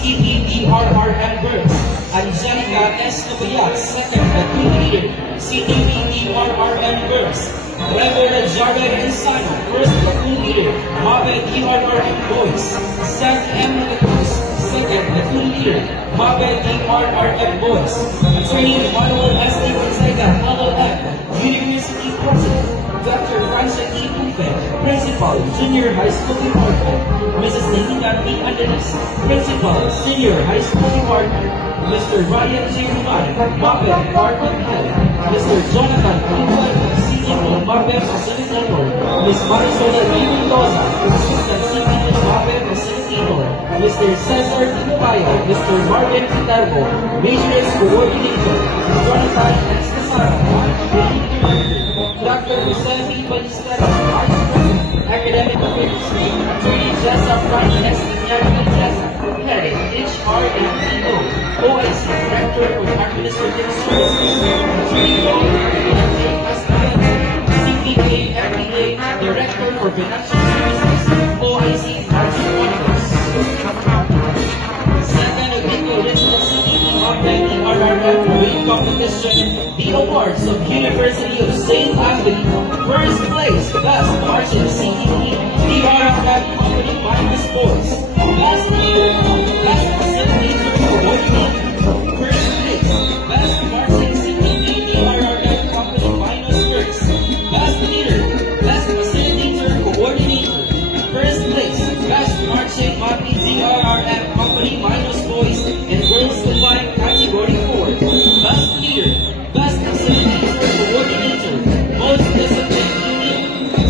CTP ERRM Girls, Angelica S. Nabayat, second platoon leader, CTP ERRM Girls. Reverend Jared Insano, first platoon leader, Mabed ERRM Boys. Seth M. Lacruz, second platoon leader, Mabed ERRM Boys. Attorney Manuel S. D. Gonzaga, LLM, University President. Dr. Francis E. Pupe, Principal, Junior High School Department. Mrs. Nina P. Andanis, Principal, Senior High School Department. Mr. Ryan J. Ruman, Mabed Department Head. Mr. Jonathan Pinto, CEO, Mabed Facilitator. Ms. Marisola B. Mendoza, Assistant CEO, Mabed Facilitator. Mr. Cesar Tibayo, Mr. Marvin Quintarbo, Matrix Coordinator. Jonathan S. Casara, Dr. Jose B. Balistero, Academic Ministry, Attorney Jessa Frank S. Jessa, Head, HR and PO, OIC, Director of Administrative Services, Attorney Law, CPA, FBA, Director for Financial Services, OIC, Margin Wonders. Second, Bicol Regional CPE Mabed ERRM Marine Competition, the awards of University of St. Anthony, first place, Best Marching CPE, ERRM Company Minus Sports, Best Leader, Best Facilitator Coordinator, first place, Best Marching CPE, ERRM Company Minus First, Best Leader, Best Facilitator Coordinator, first place, Best Marching Mati ERRM Company Minus Boys and Girls Combined Category 4, Best Leader, Best Facilitator Coordinator, Most Disciplined Union,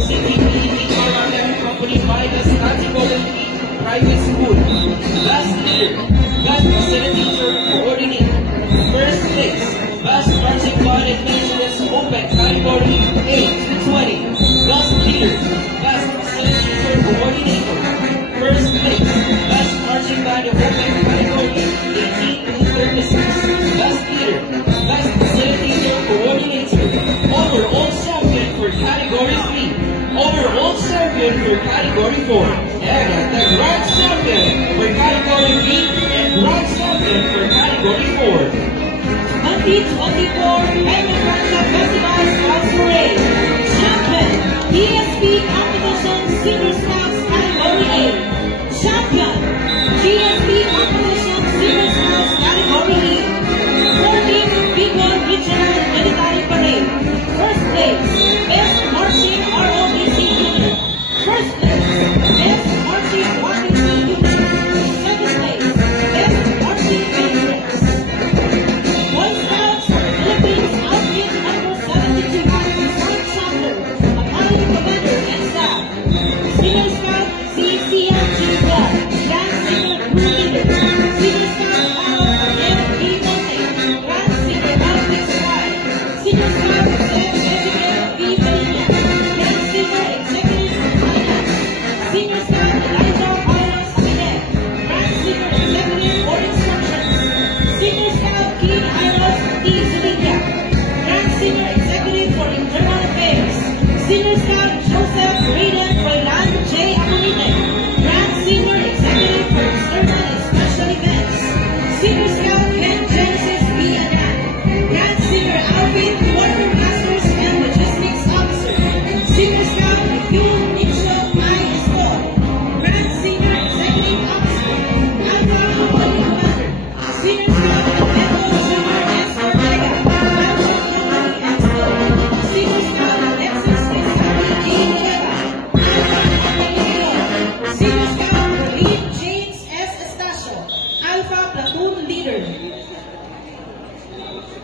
CPE ERRM Company Minus Category 3, Private School, Best Leader, Best Facilitator Coordinator, first place, Best Marching Band Administrators Open Category 8 to 20, Best Leader, Best Facilitator Coordinator, first place, Best Marching Band Open Category 18 to 36, Best Leader, Best Facilitator Coordinator, Overall Champion for Category 3, Overall Champion for Category 4, and the Grand Champion for Category 3 and Grand Champion for Category 4. 2024 Henry Franchise Festival Scouts Parade. Champion, DSP Competition Senior Scouts Category A. Champion, GSP Competition Senior Scouts Category E. 14th Bicol Regional Military Parade. First place, Best Marching ROTC Unit. First place, Best Marching ROTC Unit. Second place, Best Marching Matrix. Boy Scouts of the Philippines Outfit number 72, Reserve Chapter, Academy Commander and Staff. Senior Scout CCMG Club, Grand Senior Crew Leader. Senior Scout M.P. Monte, Grand Senior Outfit Squad. Senior Scout Engineer V. Medina, Grand Senior Executive Finance. Senior Scout Elijah Carlos Abinet, Grand Senior Executive for Instructions. Senior Scout King Iros T. Zuniga, Grand Senior Executive for Internal Affairs. Senior Scout Joseph Raiden Royland J. Apolite, Grand Senior Executive for External and Special Events. Senior Scout Ken Genesis B. Anan, Grand Senior Outfit Quartermasters and Logistics Officer. Senior Scout Yul Nicho I. Escol, Grand Senior Executive Officer, Alpha Company Commander. Senior Scout Edo Junior S. Ortega, Alpha Company Escol. Senior Scout Alexis Cristiano G. Nueva, Alpha Company Leon. Senior Scout Lead James S. Estacio, Alpha Platoon Leader.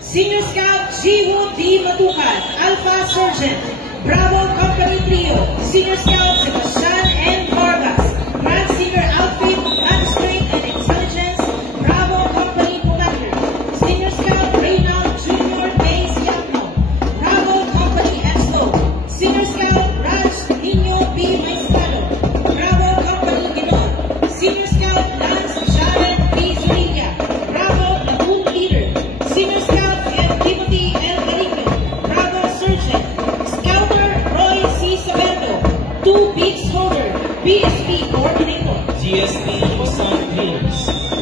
Senior Scout Jiwoo D. Matukan, Alpha Sergeant, Bravo Company Trio. Senior Scout Sebastian N. Vargas, Grand Senior Outfit Magistrate and Intelligence, Bravo Company Commander. Senior Scout Reynald Jr. Bays Yagno, Bravo Company Expo. Senior Scout Raj Nino B. Maestado, Bravo Company Ginon. Senior Scout Lance Sharon B. Zuniga, Bravo Platoon Leader. Senior Scout N. Timothy L. Garino, Bravo Sergeant. Scouter Roy C. Saberto, 2 Beats Holder, BSP Coordinator. GSP Luzon Games.